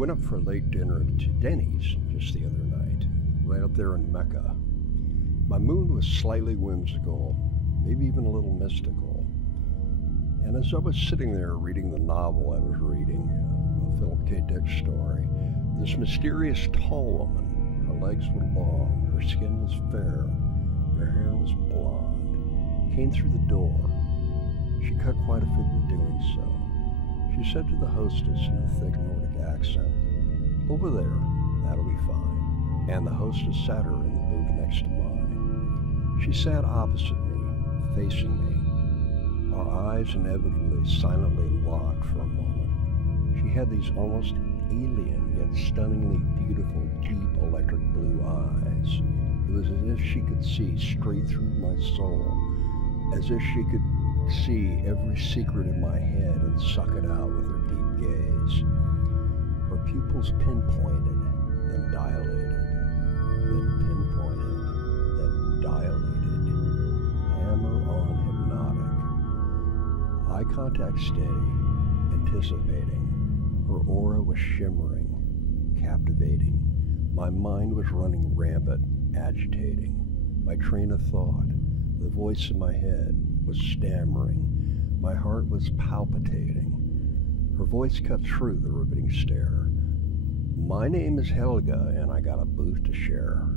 went up for a late dinner to Denny's just the other night, right up there in Mecca. My mood was slightly whimsical, maybe even a little mystical. And as I was sitting there reading the novel I was reading, a Philip K. Dick story, this mysterious tall woman, her legs were long, her skin was fair, her hair was blonde, came through the door. She cut quite a figure doing so. She said to the hostess in a thick Nordic accent, "Over there, that'll be fine." And the hostess sat her in the booth next to mine. She sat opposite me, facing me. Our eyes inevitably silently locked for a moment. She had these almost alien yet stunningly beautiful deep electric blue eyes. It was as if she could see straight through my soul, as if she could see every secret in my head and suck it out with her deep gaze. Her pupils pinpointed, then dilated, then pinpointed, then dilated. Hammer on hypnotic. Eye contact steady, anticipating. Her aura was shimmering, captivating. My mind was running rampant, agitating. My train of thought, the voice in my head, was stammering. My heart was palpitating. Her voice cut through the riveting stare. "My name is Helga, and I got a booth to share."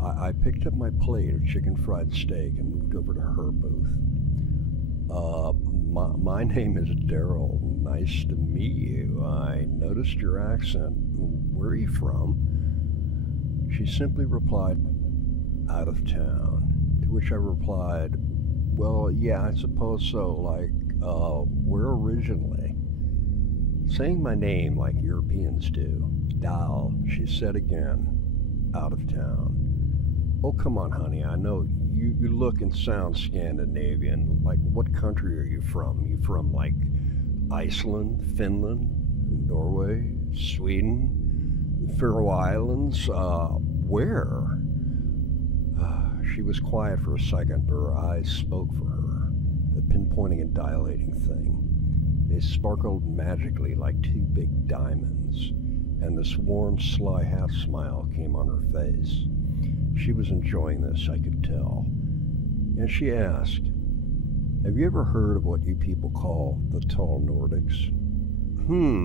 I picked up my plate of chicken fried steak and moved over to her booth. My name is Darryl. Nice to meet you. I noticed your accent. Where are you from?" She simply replied, "Out of town." To which I replied, "Well, yeah, I suppose so. Like, where originally?" Saying my name like Europeans do. "Dal," she said again, "out of town." "Oh, come on, honey. I know you look and sound Scandinavian. Like, what country are you from? You from, like, Iceland, Finland, Norway, Sweden, Faroe Islands? Where?" She was quiet for a second, but her eyes spoke for her, the pinpointing and dilating thing. They sparkled magically like two big diamonds, and this warm, sly half-smile came on her face. She was enjoying this, I could tell. And she asked, "Have you ever heard of what you people call the tall Nordics?"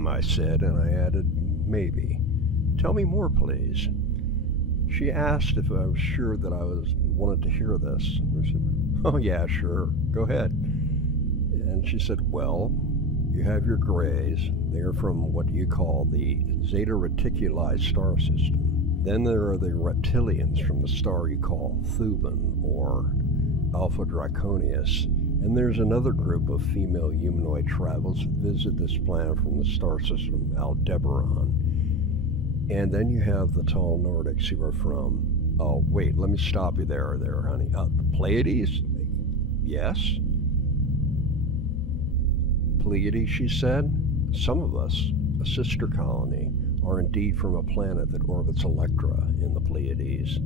I said, and I added, "Maybe. Tell me more, please." She asked if I was sure that I wanted to hear this. I said, "Oh yeah, sure, go ahead." And she said, "Well, you have your grays. They're from what you call the Zeta Reticuli star system. Then there are the reptilians from the star you call Thuban or Alpha Draconis. And there's another group of female humanoid travelers that visit this planet from the star system Aldebaran. And then you have the tall Nordics who are from..." Oh, wait, let me stop you there, honey. The Pleiades? Yes? Pleiades, she said. Some of us, a sister colony, are indeed from a planet that orbits Electra in the Pleiades.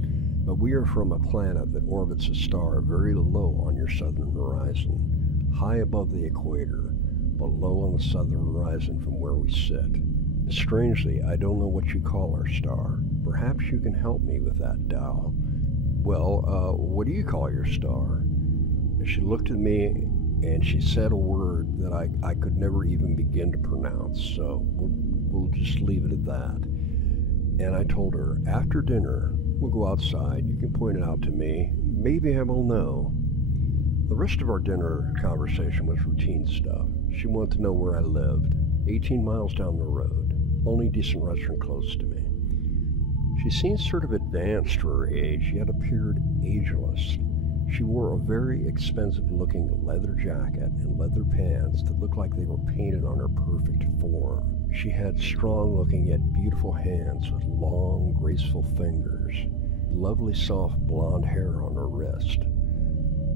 But we are from a planet that orbits a star very low on your southern horizon, high above the equator, but low on the southern horizon from where we sit. Strangely, I don't know what you call our star. Perhaps you can help me with that, Dal. "Well, what do you call your star?" And she looked at me and she said a word that I could never even begin to pronounce, so we'll just leave it at that. And I told her, "After dinner, we'll go outside. You can point it out to me. Maybe I will know." The rest of our dinner conversation was routine stuff. She wanted to know where I lived. 18 miles down the road. Only decent restaurant close to me. She seemed sort of advanced for her age, yet appeared ageless. She wore a very expensive-looking leather jacket and leather pants that looked like they were painted on her perfect form. She had strong-looking yet beautiful hands with long, graceful fingers, lovely soft blonde hair on her wrist.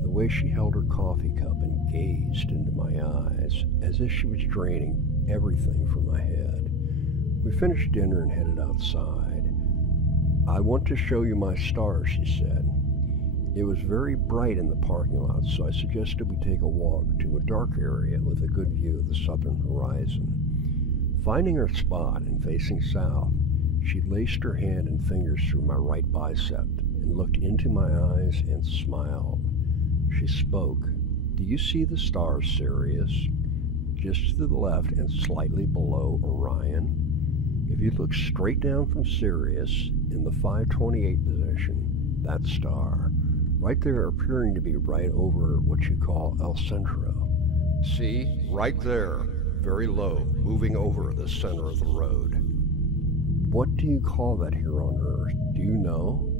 The way she held her coffee cup and gazed into my eyes, as if she was draining everything from my head. We finished dinner and headed outside. "I want to show you my star," she said. It was very bright in the parking lot, so I suggested we take a walk to a dark area with a good view of the southern horizon. Finding her spot and facing south, she laced her hand and fingers through my right bicep and looked into my eyes and smiled. She spoke. "Do you see the star Sirius? Just to the left and slightly below Orion? If you look straight down from Sirius in the 528 position, that star, right there appearing to be right over what you call El Centro. See, right there, very low, moving over the center of the road. What do you call that here on Earth? Do you know?"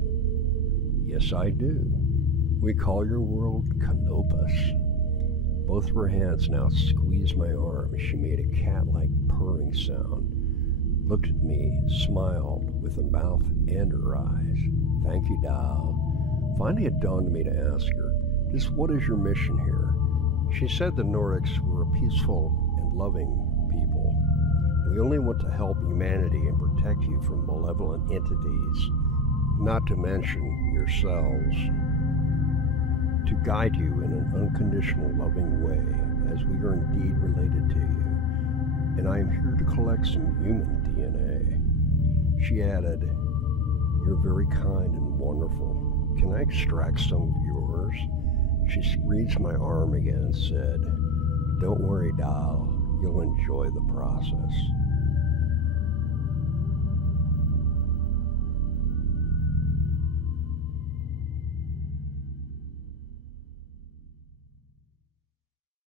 "Yes, I do. We call your world Canopus." Both of her hands now squeezed my arm as she made a cat-like purring sound, looked at me, smiled with her mouth and her eyes. "Thank you, doll." Finally it dawned on me to ask her, "Just what is your mission here?" She said the Nordics were a peaceful and loving people. "We only want to help humanity and protect you from malevolent entities, not to mention yourselves, to guide you in an unconditional loving way, as we are indeed related to you, and I am here to collect some human DNA." She added, "You're very kind and wonderful. Can I extract some of yours?" She squeezed my arm again and said, "Don't worry, doll. You'll enjoy the process."